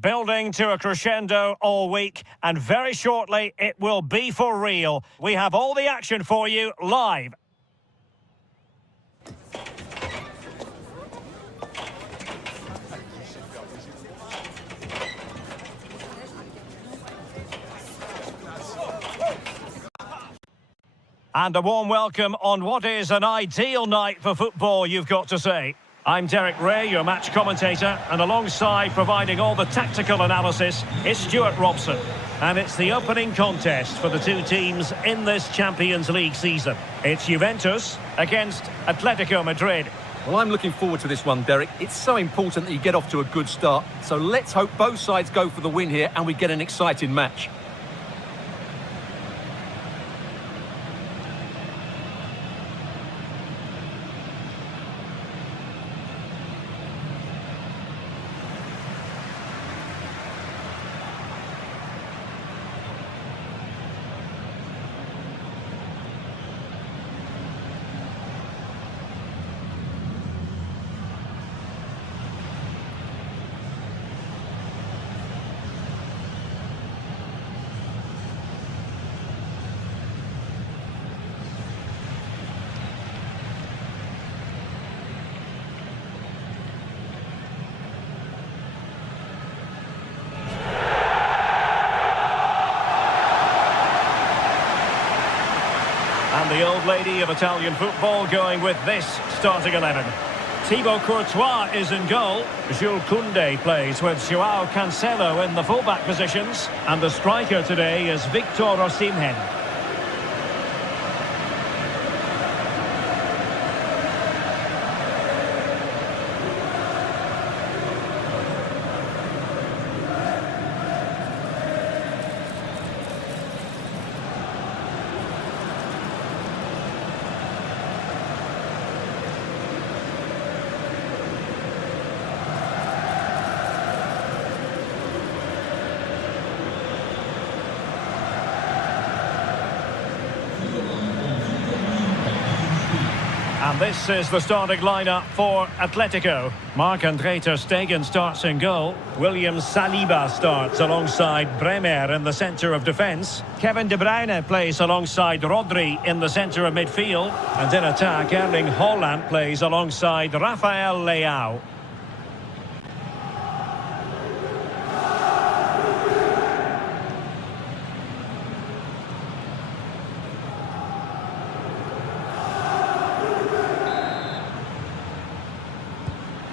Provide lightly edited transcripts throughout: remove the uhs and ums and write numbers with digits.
building to a crescendo all week, and very shortly it will be for real. We have all the action for you live. And a warm welcome on what is an ideal night for football, you've got to say. I'm Derek Ray, your match commentator, and alongside providing all the tactical analysis is Stuart Robson. And it's the opening contest for the two teams in this Champions League season. It's Juventus against Atletico Madrid. Well, I'm looking forward to this one, Derek. It's so important that you get off to a good start. So let's hope both sides go for the win here and we get an exciting match. And the old lady of Italian football going with this starting 11. Thibaut Courtois is in goal. Jules Koundé plays with Joao Cancelo in the fullback positions. And the striker today is Victor Osimhen. And this is the starting lineup for Atletico. Marc-André ter Stegen starts in goal. William Saliba starts alongside Bremer in the centre of defence. Kevin De Bruyne plays alongside Rodri in the centre of midfield. And in attack, Erling Haaland plays alongside Rafael Leao.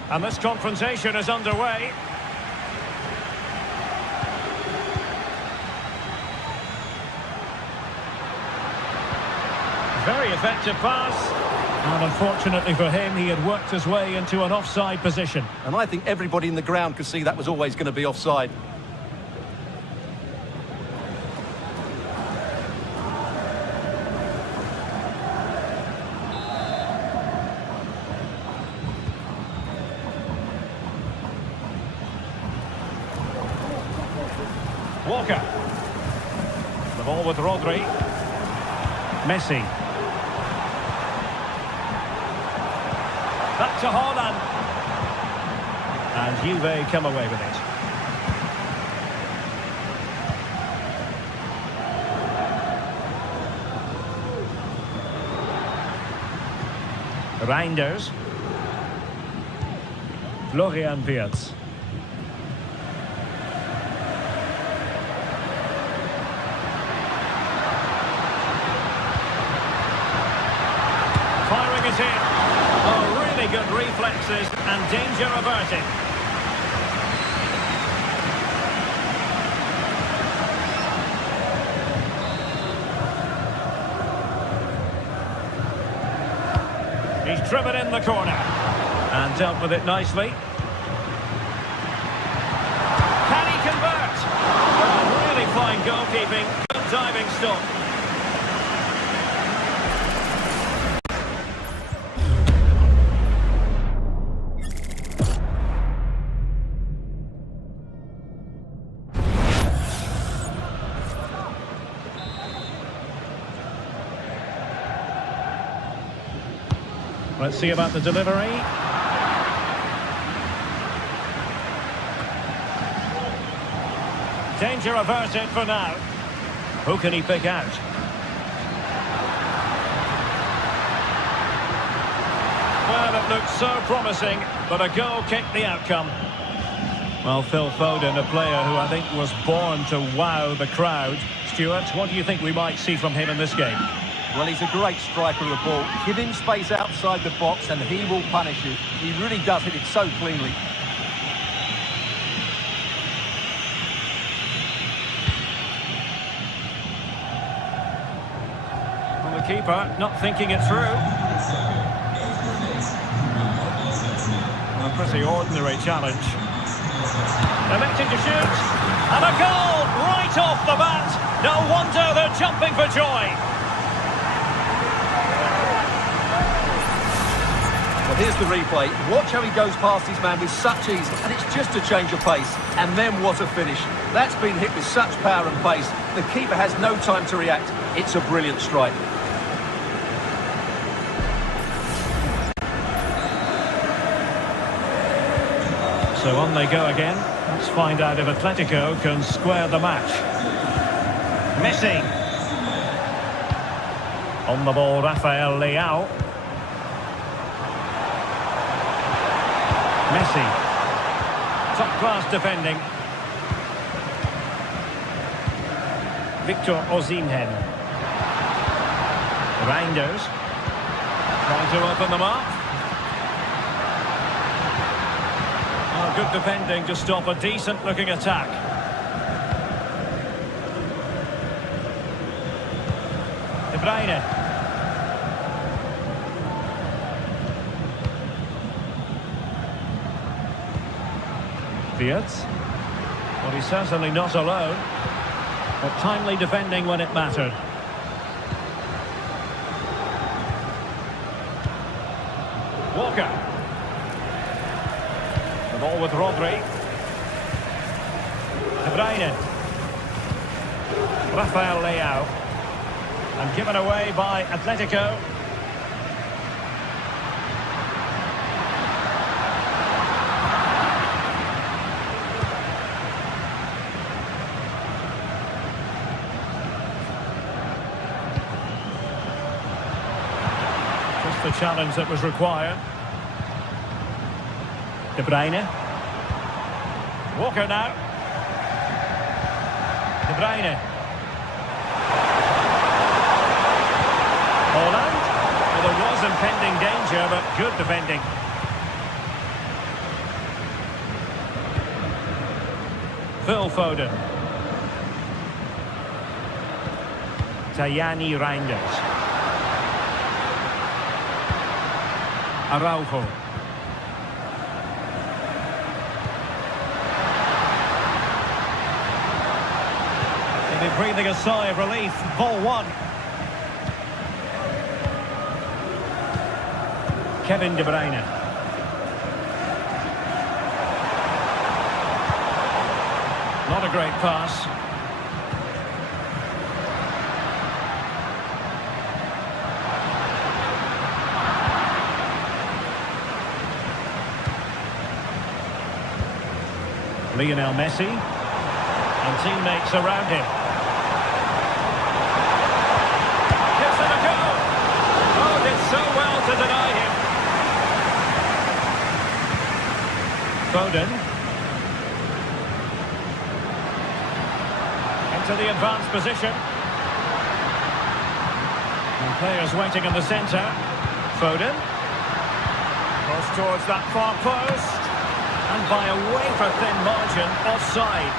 And this confrontation is underway. Very effective pass. And unfortunately for him, he had worked his way into an offside position. And I think everybody in the ground could see that was always going to be offside. Walker. The ball with Rodri. Messi. Back to Haaland. And Juve come away with it. Reinders. Florian Wirtz. Firing it in. Oh, really good reflexes and danger averted. He's driven in the corner and dealt with it nicely. Can he convert? Oh, really fine goalkeeping. Good diving stop. Let's see about the delivery. Danger averted for now. Who can he pick out? Well, it looked so promising, but a goal kicked the outcome. Well, Phil Foden, a player who I think was born to wow the crowd. Stuart, what do you think we might see from him in this game? Well, he's a great striker of the ball. Give him space outside the box and he will punish you. He really does hit it so cleanly. Well, the keeper not thinking it through. A pretty ordinary challenge. Electing to shoot. And a goal right off the bat. No wonder they're jumping for joy. Well, here's the replay. Watch how he goes past his man with such ease, and it's just a change of pace. And then what a finish. That's been hit with such power and pace. The keeper has no time to react. It's a brilliant strike. So on they go again. Let's find out if Atletico can square the match. Messi. On the ball, Rafael Leao. Messi. Top-class defending. Victor Osimhen. Reinders. Trying to open them up. Oh, good defending to stop a decent-looking attack. De Bruyne. Fiat. Well, he's certainly not alone, but timely defending when it mattered. Walker. The ball with Rodri. De Bruyne. Rafael Leao. And given away by Atletico. Just the challenge that was required. De Bruyne. Walker now. De Bruyne. Holland. Well, there was impending danger, but good defending. Phil Foden. Tajani Reinders. Araujo. Maybe breathing a sigh of relief. Ball one. Kevin De Bruyne. Not a great pass. Lionel Messi. And teammates around him. Gives it a go. Oh, did so well to deny him. Foden. Into the advanced position. And players waiting in the centre. Foden. Cross towards that far post. And by a wafer-thin margin, offside.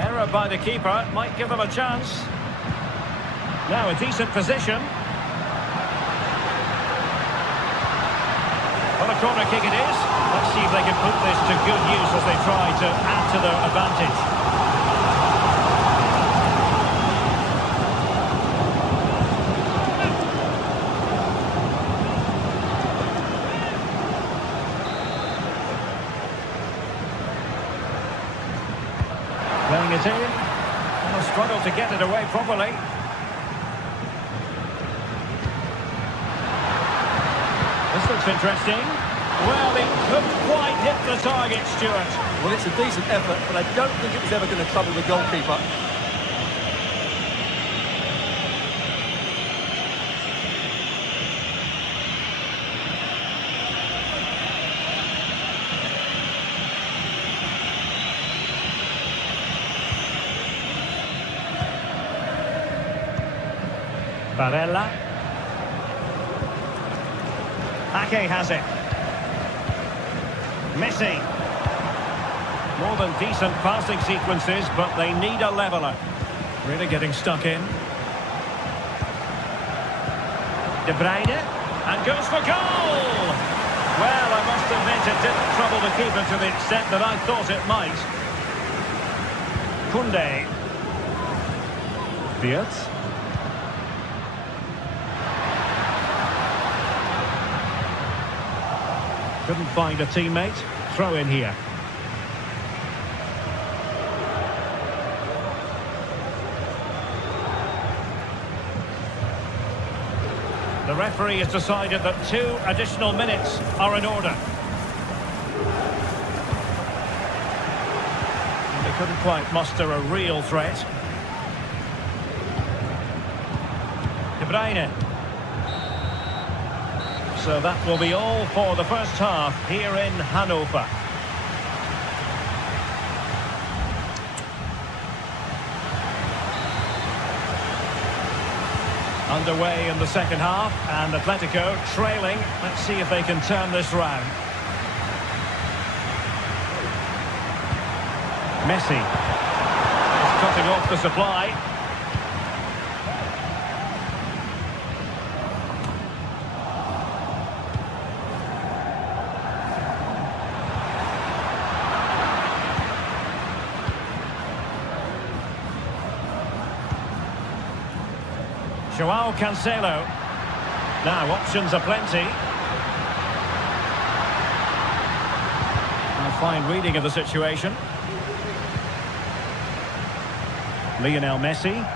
Error by the keeper might give them a chance. Now a decent position. Well, a corner kick it is. Let's see if they can put this to good use as they try to add to their advantage. Playing it in. And struggled to get it away properly. This looks interesting. Well, it couldn't quite hit the target, Stuart. Well, it's a decent effort, but I don't think it was ever going to trouble the goalkeeper. Barella. Ake has it. Messi. More than decent passing sequences, but they need a leveller. Really getting stuck in. De Bruyne. And goes for goal! Well, I must admit it didn't trouble the keeper to the extent that I thought it might. Koundé. Wirtz. Couldn't find a teammate. Throw in here. The referee has decided that 2 additional minutes are in order. And they couldn't quite muster a real threat. De Bruyne. So that will be all for the first half here in Hanover. Underway in the second half, and Atletico trailing. Let's see if they can turn this round. Messi is cutting off the supply. Joao Cancelo. Now, options are plenty. A fine reading of the situation. Lionel Messi.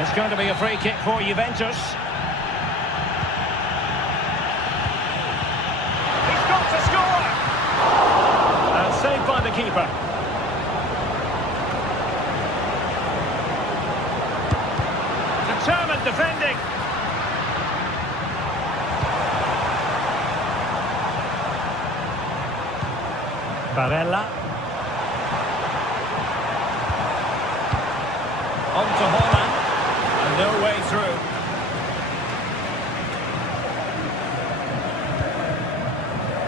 It's going to be a free kick for Juventus. Saved by the keeper. Determined defending. Barella. On to Haaland. And no way through.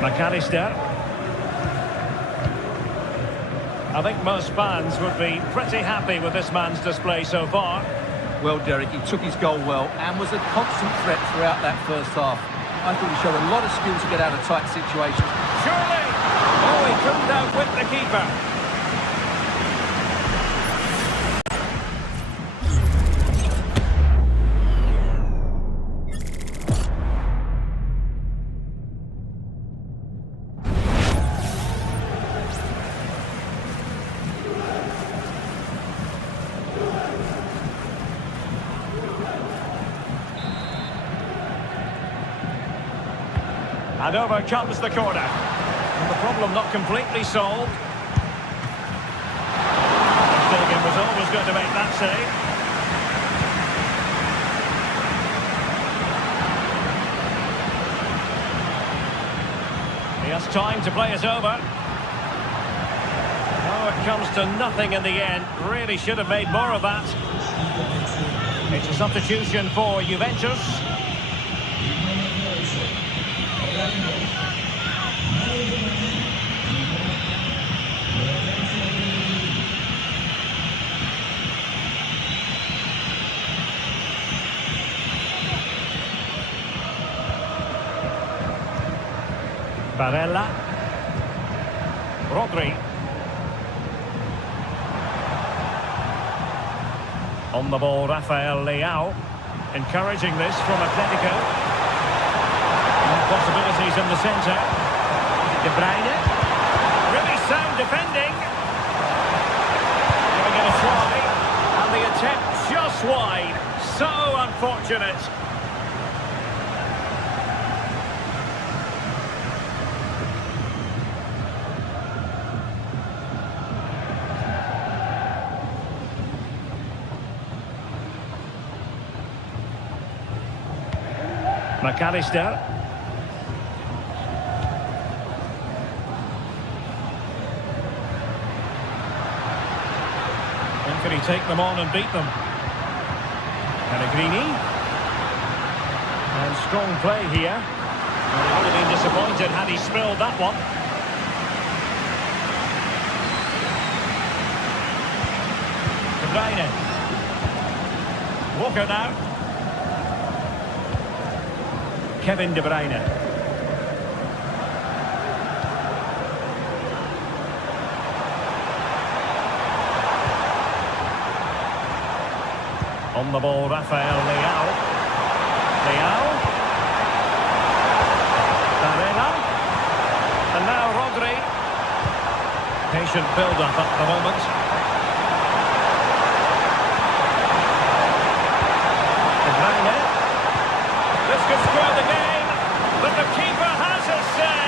McAllister. I think most fans would be pretty happy with this man's display so far. Well, Derek, he took his goal well and was a constant threat throughout that first half. I thought he showed a lot of skill to get out of tight situations. Surely! Oh, he couldn't outwit the keeper. And over comes the corner. And the problem not completely solved. Stegen was always going to make that save. He has time to play it over. Oh, it comes to nothing in the end. Really should have made more of that. It's a substitution for Juventus. Barella. Rodri. On the ball, Rafael Leao. Encouraging this from Atletico. More possibilities in the centre. De Bruyne. Really sound defending. Giving it a try. And the attempt just wide. So unfortunate. McAllister. And can he take them on and beat them? Pellegrini. And strong play here. Well, he would have been disappointed had he spilled that one. De Bruyne. Walker now. Kevin De Bruyne. On the ball, Rafael Leao. Leao. Barella. And now Rodri. Patient build-up at the moment. De Bruyne. This could square the game, but the keeper has his say.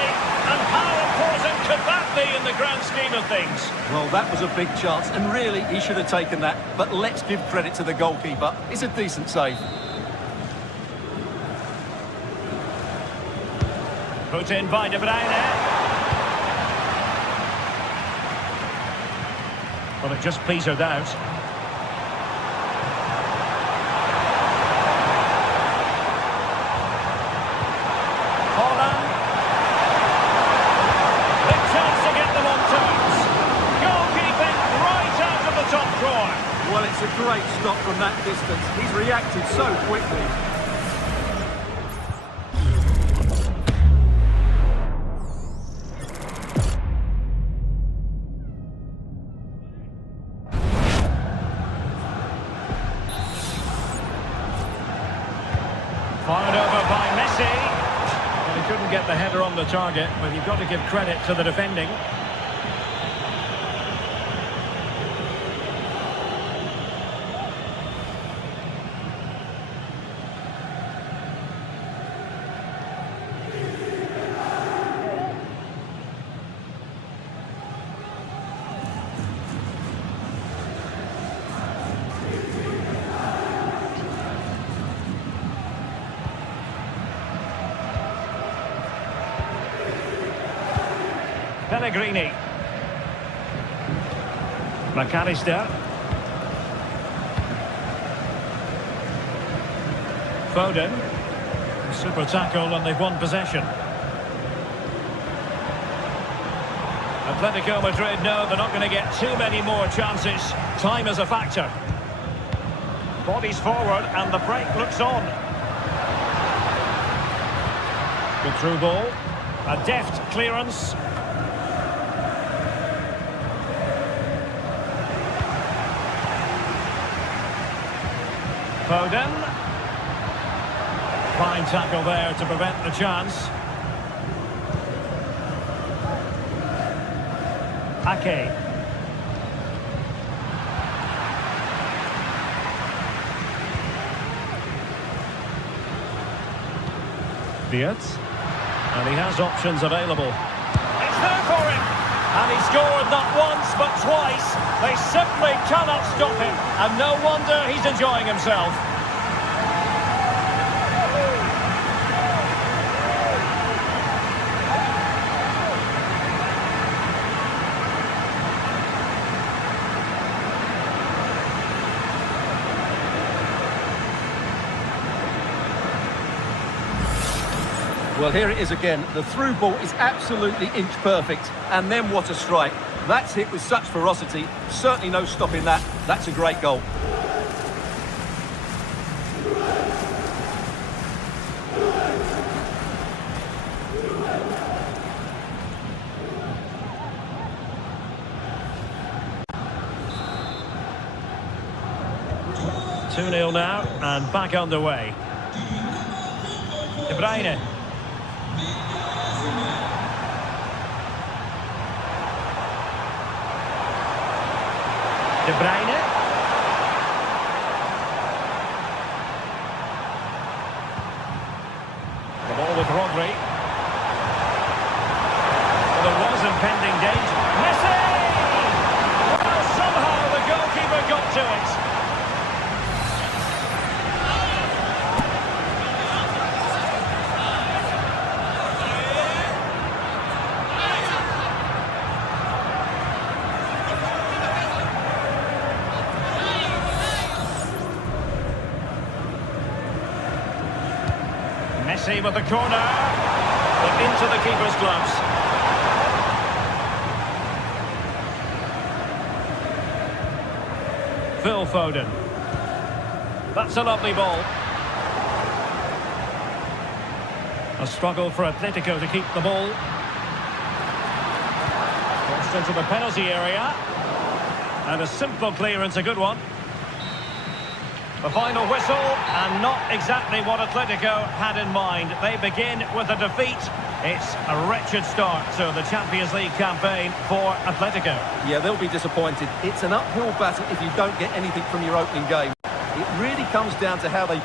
And how important could that be in the grand scheme of things? Well, that was a big chance, and really, he should have taken that. But let's give credit to the goalkeeper. It's a decent save. Put in by De Bruyne. Well, it just petered out. Well, it's a great stop from that distance. He's reacted so quickly. Fired over by Messi. Well, he couldn't get the header on the target, but you've got to give credit to the defending. Pellegrini. McAllister. Foden. Super tackle and they've won possession. Atletico Madrid know they're not going to get too many more chances. Time is a factor. Bodies forward and the break looks on. Good through ball. A deft clearance. Foden. Fine tackle there to prevent the chance. Ake. Diaz. And he has options available. It's there for him! And he scored not once but twice. They simply cannot stop him. And no wonder he's enjoying himself. Well, here it is again. The through ball is absolutely inch perfect. And then what a strike. That's hit with such ferocity. Certainly no stopping that. That's a great goal. 2-0 now, and back underway. De Bruyne. De Bruyne. The ball with Rodri. Well, there was impending danger. Messi! Well, somehow the goalkeeper got to it. Messi with the corner, but into the keeper's gloves. Phil Foden. That's a lovely ball. A struggle for Atletico to keep the ball. Crossed into the penalty area. And a simple clearance, a good one. The final whistle, and not exactly what Atletico had in mind. They begin with a defeat. It's a wretched start to the Champions League campaign for Atletico. Yeah, they'll be disappointed. It's an uphill battle if you don't get anything from your opening game. It really comes down to how they